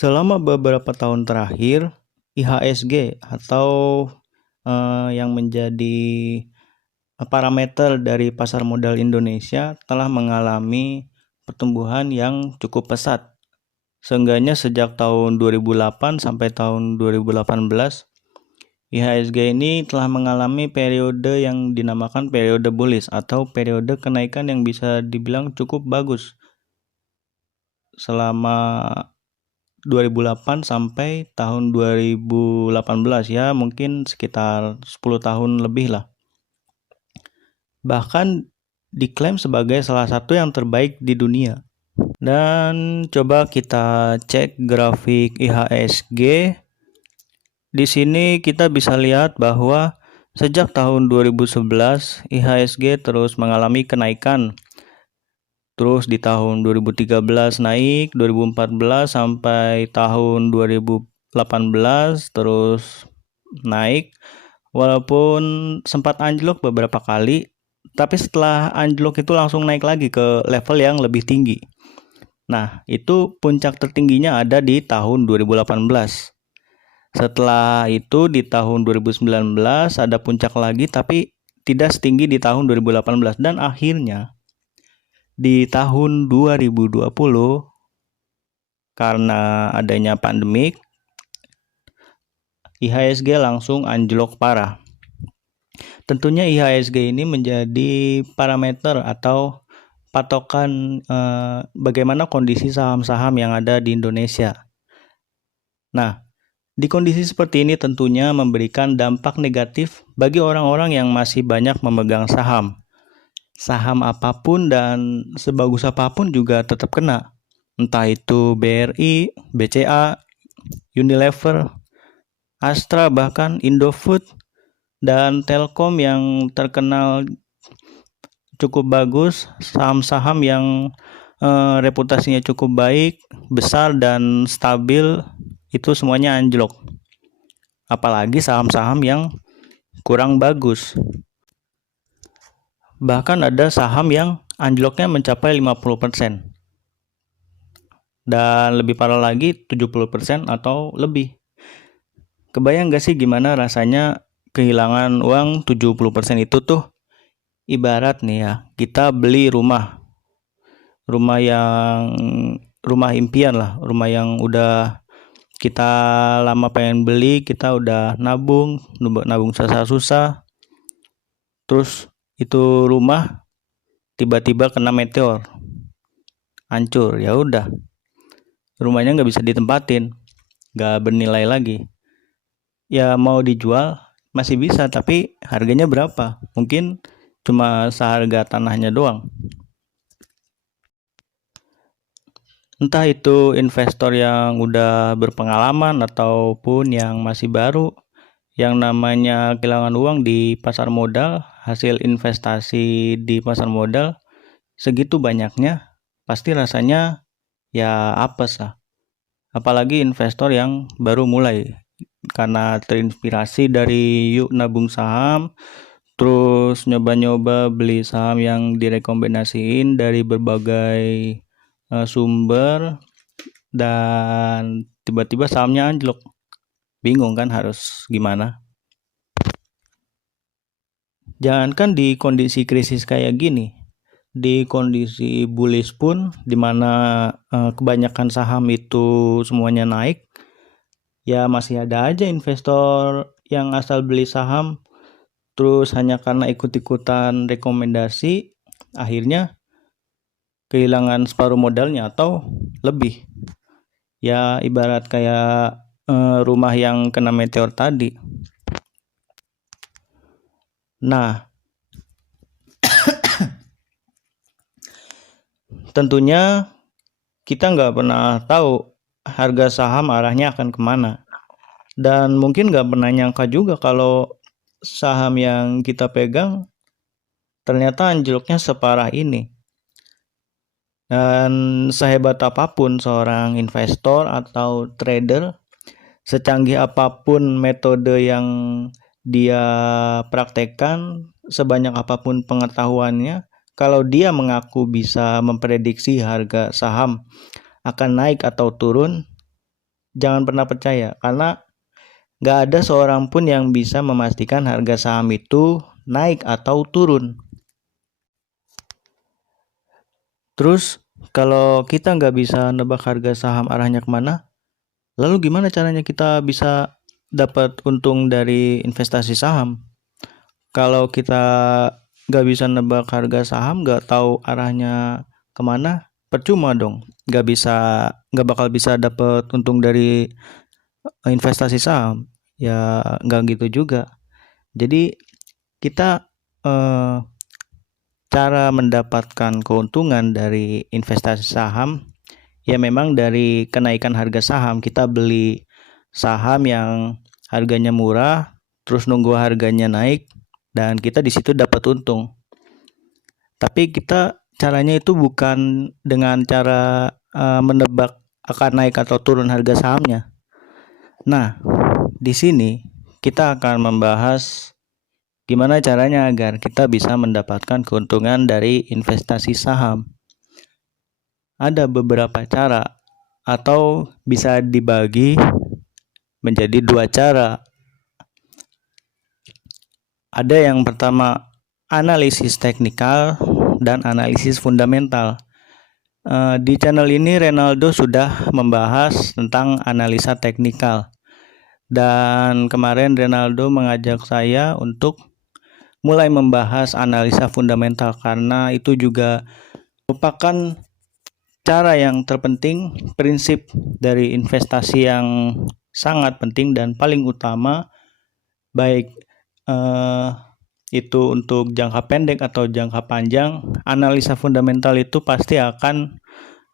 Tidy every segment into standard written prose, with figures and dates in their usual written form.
Selama beberapa tahun terakhir, IHSG atau yang menjadi parameter dari pasar modal Indonesia telah mengalami pertumbuhan yang cukup pesat. Seenggaknya sejak tahun 2008 sampai tahun 2018, IHSG ini telah mengalami periode yang dinamakan periode bullish atau periode kenaikan yang bisa dibilang cukup bagus selama 2008 sampai tahun 2018, ya mungkin sekitar 10 tahun lebih lah. Bahkan diklaim sebagai salah satu yang terbaik di dunia. Dan coba kita cek grafik IHSG. Di sini kita bisa lihat bahwa sejak tahun 2011 IHSG terus mengalami kenaikan. Terus di tahun 2013 naik, 2014 sampai tahun 2018 terus naik. Walaupun sempat anjlok beberapa kali, tapi setelah anjlok itu langsung naik lagi ke level yang lebih tinggi. Nah, itu puncak tertingginya ada di tahun 2018. Setelah itu di tahun 2019 ada puncak lagi, tapi tidak setinggi di tahun 2018. Dan akhirnya di tahun 2020 karena adanya pandemik, IHSG langsung anjlok parah. Tentunya IHSG ini menjadi parameter atau patokan bagaimana kondisi saham-saham yang ada di Indonesia. Nah, di kondisi seperti ini tentunya memberikan dampak negatif bagi orang-orang yang masih banyak memegang saham. Saham apapun dan sebagus apapun juga tetap kena. Entah itu BRI, BCA, Unilever, Astra, bahkan Indofood, dan Telkom yang terkenal cukup bagus. Saham-saham yang reputasinya cukup baik, besar, dan stabil, itu semuanya anjlok. Apalagi saham-saham yang kurang bagus. Bahkan ada saham yang anjloknya mencapai 50%. Dan lebih parah lagi 70% atau lebih. Kebayang gak sih gimana rasanya kehilangan uang 70% itu tuh? Ibarat nih ya, kita beli rumah impian lah, rumah yang udah kita lama pengen beli, kita udah nabung susah-susah. Terus itu rumah tiba-tiba kena meteor, hancur. Ya udah, rumahnya nggak bisa ditempatin, nggak bernilai lagi. Ya mau dijual masih bisa, tapi harganya berapa? Mungkin cuma seharga tanahnya doang. Entah itu investor yang udah berpengalaman ataupun yang masih baru, yang namanya kehilangan uang di pasar modal, hasil investasi di pasar modal segitu banyaknya, pasti rasanya ya apes lah. Apalagi investor yang baru mulai, karena terinspirasi dari yuk nabung saham, terus nyoba-nyoba beli saham yang direkomendasiin dari berbagai sumber, dan tiba-tiba sahamnya anjlok. Bingung kan harus gimana? Jangankan di kondisi krisis kayak gini, di kondisi bullish pun, dimana kebanyakan saham itu semuanya naik, ya masih ada aja investor yang asal beli saham terus hanya karena ikut-ikutan rekomendasi, akhirnya kehilangan separuh modalnya atau lebih. Ya ibarat kayak rumah yang kena meteor tadi. Nah, tentunya kita nggak pernah tahu harga saham arahnya akan kemana. Dan mungkin nggak pernah nyangka juga kalau saham yang kita pegang ternyata anjloknya separah ini. Dan sehebat apapun seorang investor atau trader, secanggih apapun metode yang dia praktekkan, sebanyak apapun pengetahuannya, kalau dia mengaku bisa memprediksi harga saham akan naik atau turun, jangan pernah percaya, karena nggak ada seorang pun yang bisa memastikan harga saham itu naik atau turun. Terus kalau kita nggak bisa nebak harga saham arahnya kemana, lalu gimana caranya kita bisa dapat untung dari investasi saham? Kalau kita nggak bisa nebak harga saham, nggak tahu arahnya kemana, percuma dong. Nggak bakal bisa dapat untung dari investasi saham. Ya nggak gitu juga. Jadi kita eh, cara mendapatkan keuntungan dari investasi saham ya memang dari kenaikan harga saham. Kita beli saham yang harganya murah, terus nunggu harganya naik dan kita di situ dapat untung. Tapi kita caranya itu bukan dengan cara menebak akan naik atau turun harga sahamnya. Nah, di sini kita akan membahas gimana caranya agar kita bisa mendapatkan keuntungan dari investasi saham. Ada beberapa cara atau bisa dibagi menjadi dua cara. Ada yang pertama analisis teknikal dan analisis fundamental. Di channel ini Renaldo sudah membahas tentang analisa teknikal. Dan kemarin Renaldo mengajak saya untuk mulai membahas analisa fundamental karena itu juga merupakan cara yang terpenting, prinsip dari investasi yang sangat penting dan paling utama baik itu untuk jangka pendek atau jangka panjang. Analisa fundamental itu pasti akan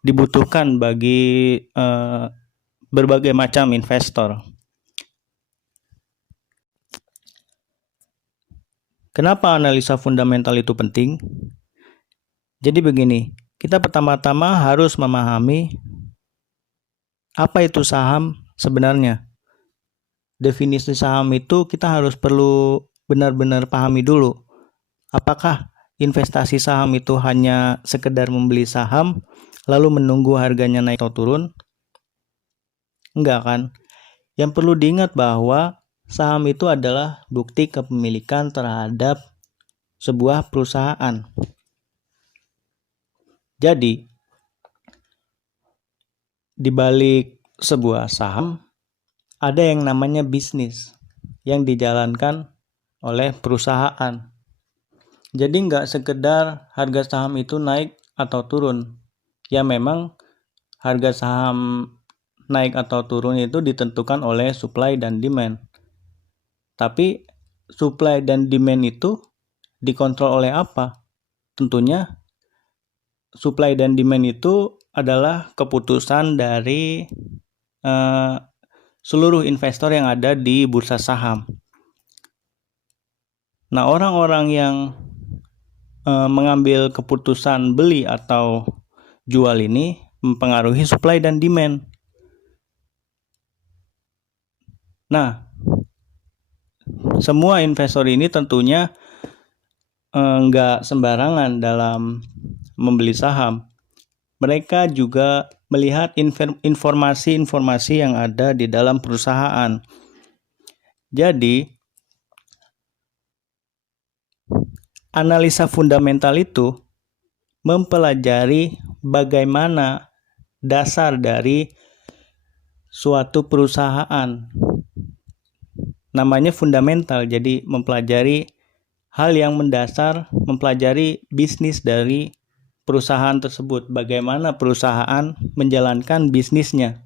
dibutuhkan bagi berbagai macam investor. Kenapa analisa fundamental itu penting? Jadi begini, kita pertama-tama harus memahami apa itu saham sebenarnya. Definisi saham itu kita harus perlu benar-benar pahami dulu. Apakah investasi saham itu hanya sekedar membeli saham lalu menunggu harganya naik atau turun? Enggak kan? Yang perlu diingat bahwa saham itu adalah bukti kepemilikan terhadap sebuah perusahaan. Jadi, di balik sebuah saham ada yang namanya bisnis yang dijalankan oleh perusahaan. Jadi nggak sekedar harga saham itu naik atau turun. Ya memang harga saham naik atau turun itu ditentukan oleh supply dan demand. Tapi supply dan demand itu dikontrol oleh apa? Tentunya supply dan demand itu adalah keputusan dari seluruh investor yang ada di bursa saham. Nah, orang-orang yang mengambil keputusan beli atau jual ini mempengaruhi supply dan demand. Nah, semua investor ini tentunya nggak sembarangan dalam membeli saham. Mereka juga melihat informasi-informasi yang ada di dalam perusahaan. Jadi, analisa fundamental itu mempelajari bagaimana dasar dari suatu perusahaan. Namanya fundamental, jadi mempelajari hal yang mendasar, mempelajari bisnis dari perusahaan tersebut, bagaimana perusahaan menjalankan bisnisnya.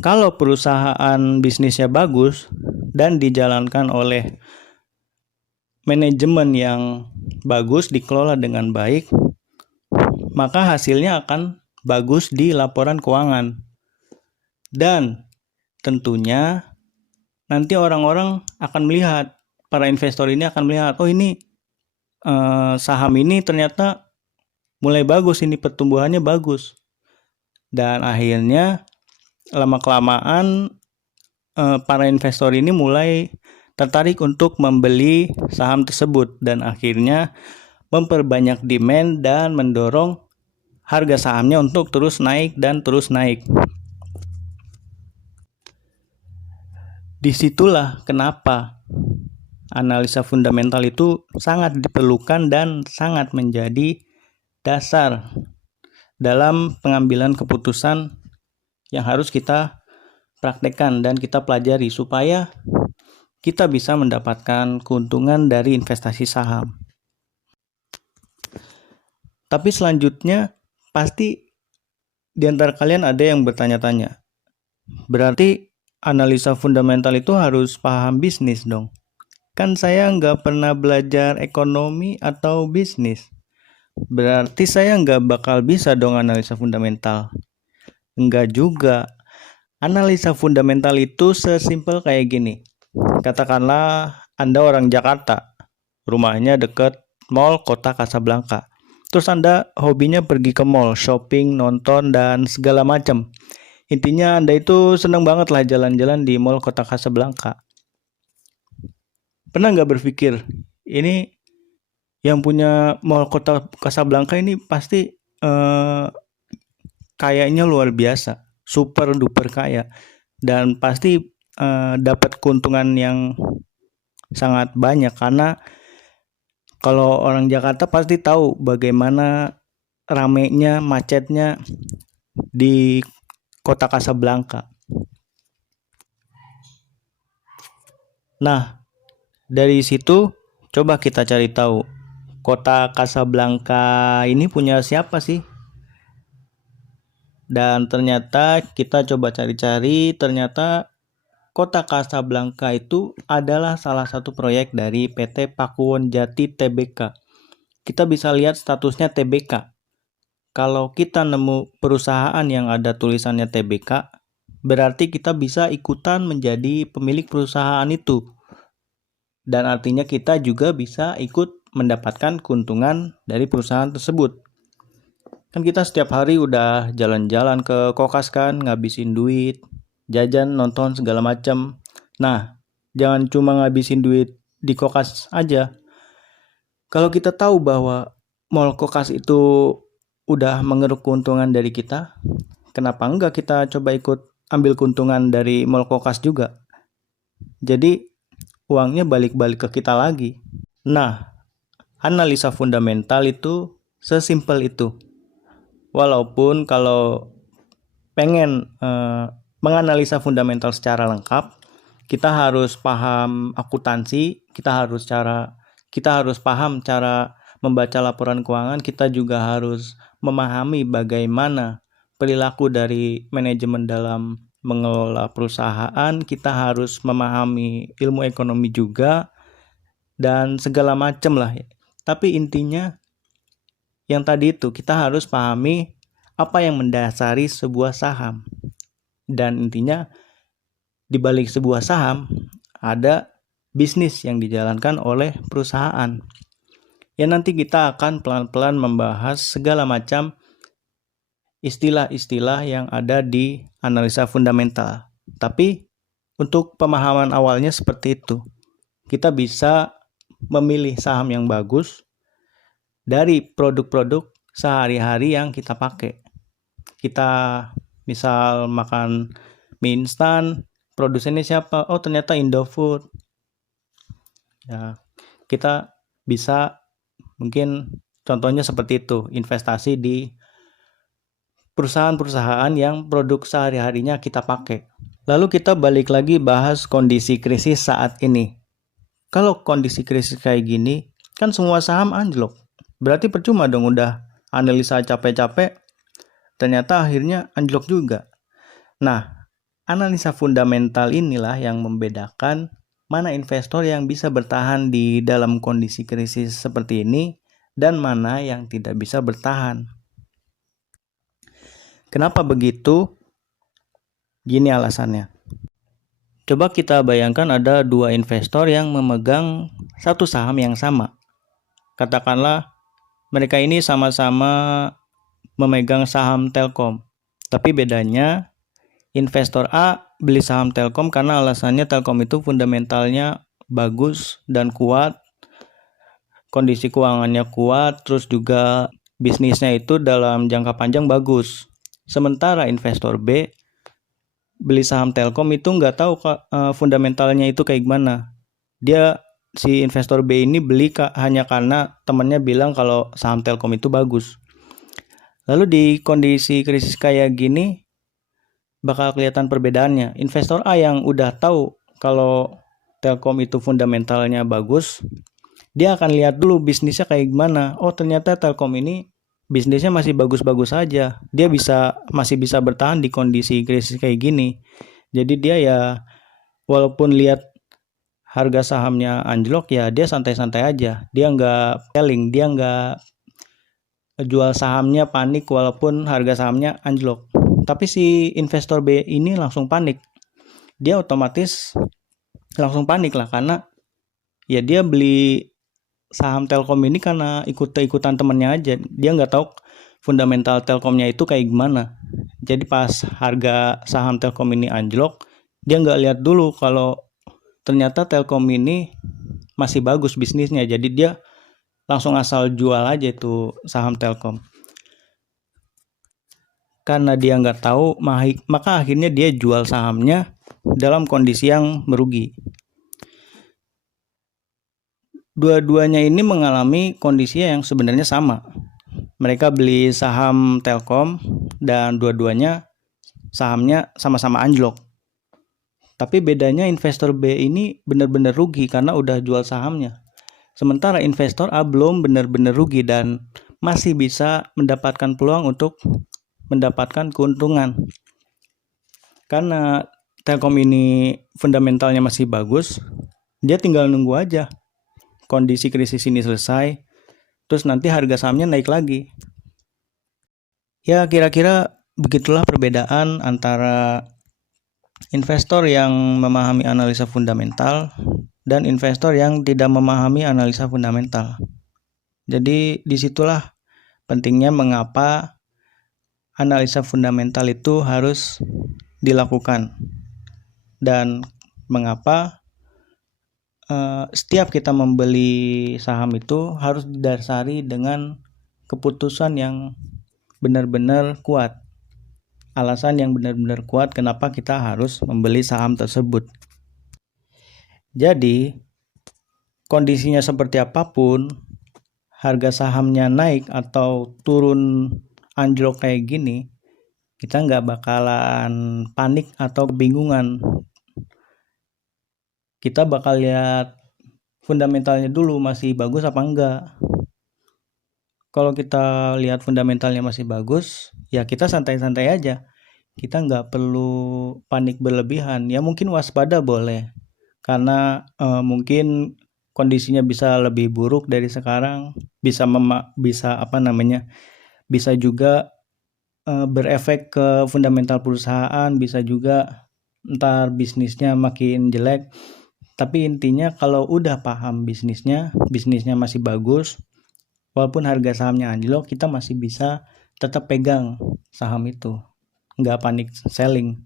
Kalau perusahaan bisnisnya bagus dan dijalankan oleh manajemen yang bagus, dikelola dengan baik, maka hasilnya akan bagus di laporan keuangan. Dan tentunya nanti orang-orang akan melihat, para investor ini akan melihat, oh ini saham ini ternyata mulai bagus, ini pertumbuhannya bagus. Dan akhirnya lama-kelamaan para investor ini mulai tertarik untuk membeli saham tersebut dan akhirnya memperbanyak demand dan mendorong harga sahamnya untuk terus naik dan terus naik. Disitulah kenapa analisa fundamental itu sangat diperlukan dan sangat menjadi dasar dalam pengambilan keputusan yang harus kita praktekkan dan kita pelajari supaya kita bisa mendapatkan keuntungan dari investasi saham. Tapi selanjutnya pasti di antara kalian ada yang bertanya-tanya, berarti analisa fundamental itu harus paham bisnis dong? Kan saya nggak pernah belajar ekonomi atau bisnis. Berarti saya nggak bakal bisa dong analisa fundamental. Enggak juga. Analisa fundamental itu sesimpel kayak gini. Katakanlah Anda orang Jakarta, rumahnya deket mall kota Casablanca. Terus Anda hobinya pergi ke mall, shopping, nonton, dan segala macam. Intinya Anda itu senang banget lah jalan-jalan di mall kota Casablanca. Pernah nggak berpikir, ini yang punya mall kota Casablanca ini pasti kayaknya luar biasa, super duper kaya, dan pasti dapat keuntungan yang sangat banyak, karena kalau orang Jakarta pasti tahu bagaimana ramenya, macetnya di kota Casablanca. Nah, dari situ coba kita cari tahu, kota Casablanca ini punya siapa sih? Dan ternyata kita coba cari-cari, ternyata kota Casablanca itu adalah salah satu proyek dari PT Pakuwon Jati Tbk. Kita bisa lihat statusnya Tbk. Kalau kita nemu perusahaan yang ada tulisannya Tbk, berarti kita bisa ikutan menjadi pemilik perusahaan itu. Dan artinya kita juga bisa ikut mendapatkan keuntungan dari perusahaan tersebut. Kan kita setiap hari udah jalan-jalan ke kokas kan, ngabisin duit, jajan, nonton, segala macam. Nah, jangan cuma ngabisin duit di kokas aja. Kalau kita tahu bahwa mall kokas itu udah mengeruk keuntungan dari kita, kenapa enggak kita coba ikut ambil keuntungan dari mall kokas juga? Jadi uangnya balik-balik ke kita lagi. Nah, analisa fundamental itu sesimpel itu. Walaupun kalau pengen menganalisa fundamental secara lengkap, kita harus paham akuntansi, kita harus paham cara membaca laporan keuangan, kita juga harus memahami bagaimana perilaku dari manajemen dalam mengelola perusahaan, kita harus memahami ilmu ekonomi juga, dan segala macam lah. Tapi intinya yang tadi itu kita harus pahami apa yang mendasari sebuah saham. Dan intinya di balik sebuah saham ada bisnis yang dijalankan oleh perusahaan. Ya, nanti kita akan pelan-pelan membahas segala macam istilah-istilah yang ada di analisa fundamental. Tapi untuk pemahaman awalnya seperti itu. Kita bisa memilih saham yang bagus dari produk-produk sehari-hari yang kita pakai. Kita misal makan mie instan, produsennya siapa? Oh, ternyata Indofood. Ya, kita bisa mungkin contohnya seperti itu, investasi di perusahaan-perusahaan yang produk sehari-harinya kita pakai. Lalu kita balik lagi bahas kondisi krisis saat ini. Kalau kondisi krisis kayak gini, kan semua saham anjlok. Berarti percuma dong udah analisa capek-capek, ternyata akhirnya anjlok juga. Nah, analisa fundamental inilah yang membedakan mana investor yang bisa bertahan di dalam kondisi krisis seperti ini dan mana yang tidak bisa bertahan. Kenapa begitu? Gini alasannya. Coba kita bayangkan ada dua investor yang memegang satu saham yang sama. Katakanlah mereka ini sama-sama memegang saham Telkom. Tapi bedanya investor A beli saham Telkom karena alasannya Telkom itu fundamentalnya bagus dan kuat, kondisi keuangannya kuat, terus juga bisnisnya itu dalam jangka panjang bagus. Sementara investor B beli saham Telkom itu nggak tahu fundamentalnya itu kayak gimana. Si investor B ini beli hanya karena temannya bilang kalau saham Telkom itu bagus. Lalu di kondisi krisis kayak gini bakal kelihatan perbedaannya. Investor A yang udah tahu kalau Telkom itu fundamentalnya bagus, dia akan lihat dulu bisnisnya kayak gimana. Oh, ternyata Telkom ini bisnisnya masih bagus-bagus aja. Dia masih bisa bertahan di kondisi krisis kayak gini. Jadi dia ya walaupun lihat harga sahamnya anjlok, ya dia santai-santai aja. Dia nggak selling, dia nggak jual sahamnya panik walaupun harga sahamnya anjlok. Tapi si investor B ini langsung panik. Dia otomatis langsung panik lah, karena ya dia beli saham Telkom ini karena ikutan temennya aja. Dia nggak tahu fundamental Telkomnya itu kayak gimana. Jadi pas harga saham Telkom ini anjlok, dia nggak lihat dulu kalau ternyata Telkom ini masih bagus bisnisnya. Jadi dia langsung asal jual aja itu saham Telkom. Karena dia nggak tahu, maka akhirnya dia jual sahamnya dalam kondisi yang merugi. Dua-duanya ini mengalami kondisi yang sebenarnya sama. Mereka beli saham Telkom dan dua-duanya sahamnya sama-sama anjlok. Tapi bedanya investor B ini benar-benar rugi karena udah jual sahamnya. Sementara investor A belum benar-benar rugi dan masih bisa mendapatkan peluang untuk mendapatkan keuntungan. Karena Telkom ini fundamentalnya masih bagus, dia tinggal nunggu aja kondisi krisis ini selesai, terus nanti harga sahamnya naik lagi. Ya kira-kira begitulah perbedaan antara investor yang memahami analisa fundamental dan investor yang tidak memahami analisa fundamental. Jadi disitulah pentingnya mengapa analisa fundamental itu harus dilakukan dan mengapa setiap kita membeli saham itu harus didasari dengan keputusan yang benar-benar kuat. Alasan yang benar-benar kuat kenapa kita harus membeli saham tersebut. Jadi, kondisinya seperti apapun, harga sahamnya naik atau turun anjlok kayak gini, kita nggak bakalan panik atau kebingungan. Kita bakal lihat fundamentalnya dulu masih bagus apa enggak. Kalau kita lihat fundamentalnya masih bagus, ya kita santai-santai aja. Kita nggak perlu panik berlebihan. Ya mungkin waspada boleh, karena mungkin kondisinya bisa lebih buruk dari sekarang. Bisa juga berefek ke fundamental perusahaan. Bisa juga ntar bisnisnya makin jelek. Tapi intinya kalau udah paham bisnisnya masih bagus, walaupun harga sahamnya anjlok, kita masih bisa tetap pegang saham itu, nggak panik selling.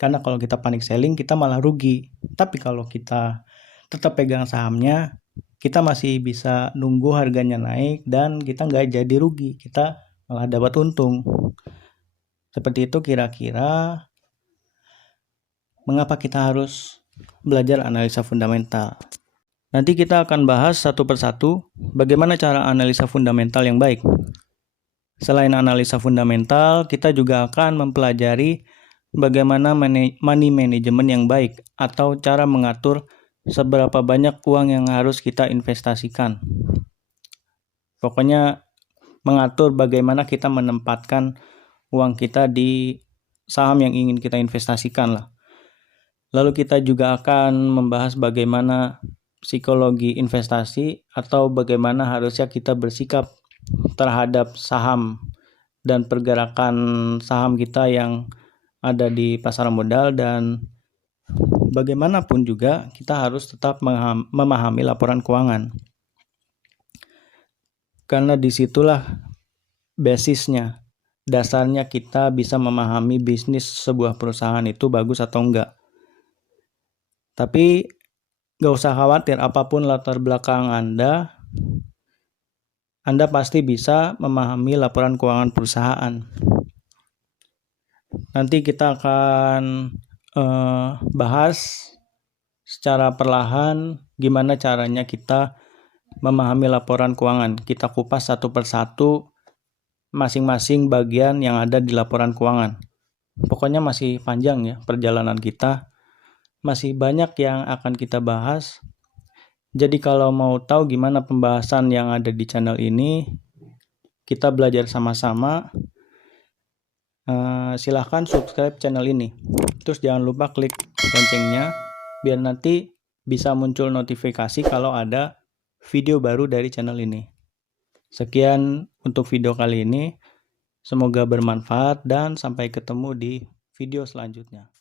Karena kalau kita panik selling, kita malah rugi. Tapi kalau kita tetap pegang sahamnya, kita masih bisa nunggu harganya naik dan kita nggak jadi rugi, kita malah dapat untung. Seperti itu kira-kira mengapa kita harus belajar analisa fundamental. Nanti kita akan bahas satu persatu bagaimana cara analisa fundamental yang baik. Selain analisa fundamental, kita juga akan mempelajari bagaimana money management yang baik atau cara mengatur seberapa banyak uang yang harus kita investasikan. Pokoknya mengatur bagaimana kita menempatkan uang kita di saham yang ingin kita investasikan lah. Lalu kita juga akan membahas bagaimana psikologi investasi atau bagaimana harusnya kita bersikap terhadap saham dan pergerakan saham kita yang ada di pasar modal, dan bagaimanapun juga kita harus tetap memahami laporan keuangan. Karena disitulah basisnya, dasarnya kita bisa memahami bisnis sebuah perusahaan itu bagus atau enggak. Tapi gak usah khawatir, apapun latar belakang Anda Anda pasti bisa memahami laporan keuangan perusahaan. Nanti kita akan bahas secara perlahan gimana caranya kita memahami laporan keuangan. Kita kupas satu persatu masing-masing bagian yang ada di laporan keuangan. Pokoknya masih panjang ya perjalanan kita. Masih banyak yang akan kita bahas. Jadi kalau mau tahu gimana pembahasan yang ada di channel ini, kita belajar sama-sama. Silahkan subscribe channel ini. Terus jangan lupa klik loncengnya biar nanti bisa muncul notifikasi kalau ada video baru dari channel ini. Sekian untuk video kali ini. Semoga bermanfaat dan sampai ketemu di video selanjutnya.